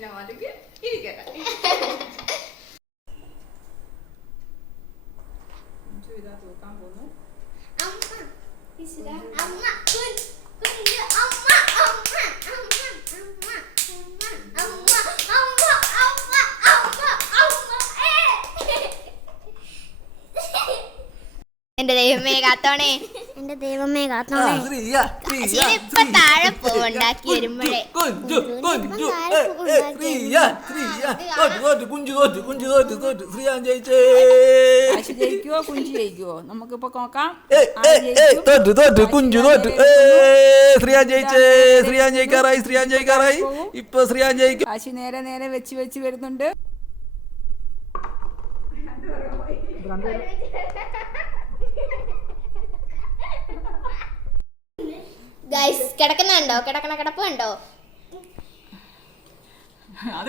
അച്ഛനമാർക്ക് ഇരിക്കട്ടെ. ഇതാ തൂക്കാൻ പോകുന്നു. എന്റെ ദൈവമേ കാത്തോണേ, എന്റെ ദൈവമേ കാത്തോണേ. ഇപ്പൊ താഴെ പോണ്ടാക്കി വരുമ്പോഴേ ജയിക്കുവോ കുഞ്ചു ജയിക്കുവോ? നമുക്കിപ്പോ നോക്കാം. കുഞ്ചു തോറ്റു. ശ്രീയാൻ ജയിച്ചേ. ശ്രീയാൻ ജയിക്കാറായി. ഇപ്പൊ ശ്രീയാൻ ജയിക്കും. ആശി നേരെ നേരെ വെച്ച് വരുന്നുണ്ട്. ഗൈസ് കിടക്കുന്ന കിടപ്പ് കണ്ടോ? അത്